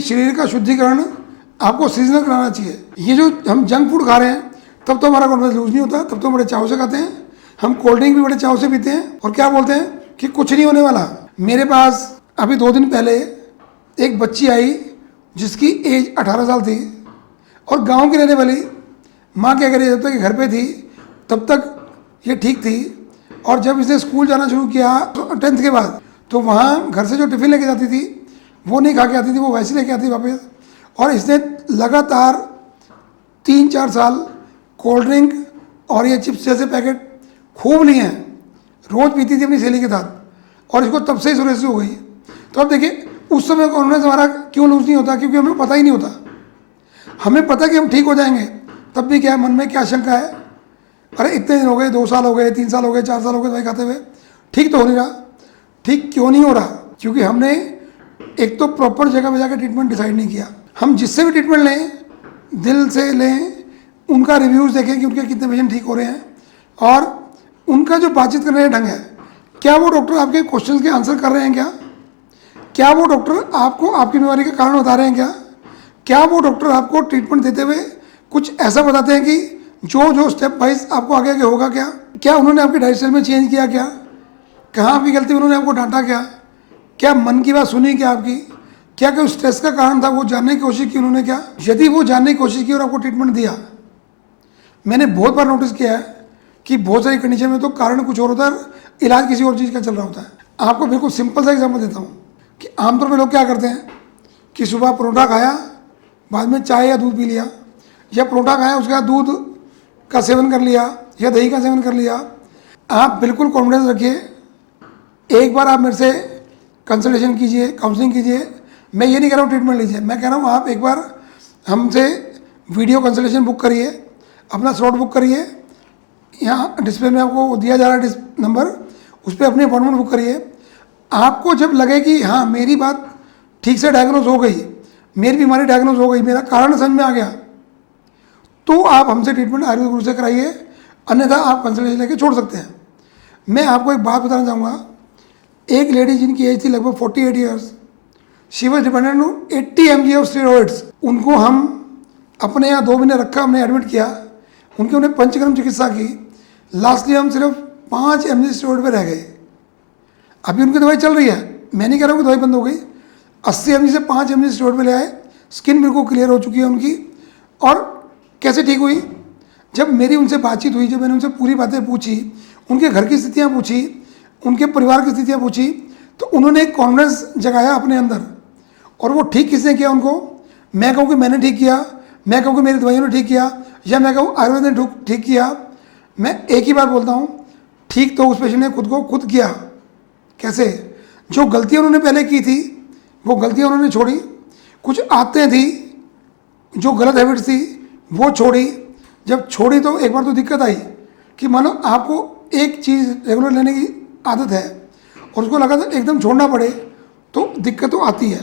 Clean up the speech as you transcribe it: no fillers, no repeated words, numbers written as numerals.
शरीर का शुद्धिकरण आपको सीजनल कराना चाहिए। ये जो हम जंक फूड खा रहे हैं तब तो हमारा कॉन्फिडेंस लूज नहीं होता, तब तो बड़े चाव से खाते हैं। हम कोल्ड ड्रिंक भी बड़े चाव से पीते हैं और क्या बोलते हैं कि कुछ नहीं होने वाला। मेरे पास अभी 2 दिन पहले एक बच्ची आई जिसकी एज 18 साल थी और गांव की रहने वाली। माँ क्या करी, जब तक घर पे थी तब तक ये ठीक थी, और जब इसने स्कूल जाना शुरू किया 10th के बाद, तो वहाँ घर से जो टिफ़िन लेके जाती थी वो नहीं खा के आती थी, वो वैसे लेके आती थी वापस। और इसने लगातार 3-4 साल कोल्ड ड्रिंक और ये चिप्स जैसे पैकेट खूब लिए हैं, रोज़ पीती थी अपनी सहेली के साथ, और इसको तब से ही सुरेसी हो गई। तो अब देखिए उस समय कॉन्फिडेंस हमारा क्यों लूज नहीं होता, क्योंकि हमें पता ही नहीं होता। हमें पता कि हम ठीक हो जाएंगे, तब भी क्या मन में क्या शंका है, अरे इतने दिन हो गए, 2 साल हो गए, 3 साल हो गए, 4 साल हो गए दवाई खाते हुए, ठीक तो हो नहीं रहा। ठीक क्यों नहीं हो रहा? क्योंकि हमने एक तो प्रॉपर जगह पे जाकर ट्रीटमेंट डिसाइड नहीं किया। हम जिससे भी ट्रीटमेंट लें, दिल से लें, उनका रिव्यूज़ देखें कि उनके कितने पेशेंट ठीक हो रहे हैं, और उनका जो बातचीत करने का ढंग है, क्या वो डॉक्टर आपके क्वेश्चन के आंसर कर रहे हैं क्या वो डॉक्टर आपको आपकी बीमारी का कारण बता रहे हैं क्या वो डॉक्टर आपको ट्रीटमेंट देते हुए कुछ ऐसा बताते हैं कि जो स्टेप वाइज आपको आगे आगे होगा क्या उन्होंने आपके डाइट स्टाइल में चेंज किया कहाँ आपकी गलती, उन्होंने आपको डांटा क्या मन की बात सुनी आपकी, क्या कोई स्ट्रेस का कारण था, वो जानने की कोशिश की उन्होंने यदि वो जानने की कोशिश की और आपको ट्रीटमेंट दिया। मैंने बहुत बार नोटिस किया है कि बहुत सारी कंडीशन में तो कारण कुछ और होता है, इलाज किसी और चीज़ का चल रहा होता है। आपको बिल्कुल सिंपल सा एग्जाम्पल देता हूँ कि आमतौर पर लोग क्या करते हैं कि सुबह परोठा खाया, बाद में चाय या दूध पी लिया, या परोठा खाया उसके बाद दूध का सेवन कर लिया या दही का सेवन कर लिया। आप बिल्कुल कॉन्फिडेंस रखिए, एक बार आप मेरे से कंसल्टेशन कीजिए, काउंसलिंग कीजिए। मैं ये नहीं कह रहा हूँ ट्रीटमेंट लीजिए, मैं कह रहा हूँ आप एक बार हमसे वीडियो कंसल्टेशन बुक करिए, अपना स्लॉट बुक करिए। यहाँ डिस्प्ले में आपको दिया जा रहा है नंबर, उस पर अपनी अपॉइंटमेंट बुक करिए। आपको जब लगे कि हाँ मेरी बात ठीक से डायग्नोज हो गई, मेरी बीमारी डायग्नोज हो गई, मेरा कारण समझ में आ गया, तो आप हमसे ट्रीटमेंट आयुर्वेद गुरु से कराइए, अन्यथा आप कंसल्टेशन लेके छोड़ सकते हैं। मैं आपको एक बात बताना चाहूँगा, एक लेडी जिनकी एज थी लगभग 48 years, she was dependent on 80 mg of steroids. उनको हम अपने यहाँ 2 महीने रखा, हमने एडमिट किया, उनने पंचकर्म चिकित्सा की। लास्टली हम सिर्फ 5 mg स्टेरॉइड पे रह गए। अभी उनकी दवाई चल रही है, मैं नहीं कह रहा हूँ कि दवाई बंद हो गई। 80 mg से 5 mg स्टेरॉइड पे ले आए, स्किन बिल्कुल क्लियर हो चुकी है उनकी। और कैसे ठीक हुई? जब मेरी उनसे बातचीत हुई, जब मैंने उनसे पूरी बातें पूछी, उनके घर की स्थितियाँ पूछी, उनके परिवार की स्थितियाँ पूछी, तो उन्होंने एक कॉन्फिडेंस जगाया अपने अंदर। और वो ठीक किसने किया उनको? मैं कहूँ कि मैंने ठीक किया, मैं कहूँ कि मेरी दवाइयों ने ठीक किया, या मैं कहूँ आयुर्वेद ने ठीक किया। मैं एक ही बात बोलता हूँ, ठीक तो उस पेशेंट ने खुद किया। कैसे? जो गलतियाँ उन्होंने पहले की थी वो गलतियाँ उन्होंने छोड़ी, कुछ आदतें थी, जो गलत हैबिट्स थी वो छोड़ी। जब छोड़ी तो एक बार तो दिक्कत आई कि मानो आपको एक चीज़ रेगुलर लेने की आदत है और उसको लगा तो एकदम छोड़ना पड़े, तो दिक्कत तो आती है।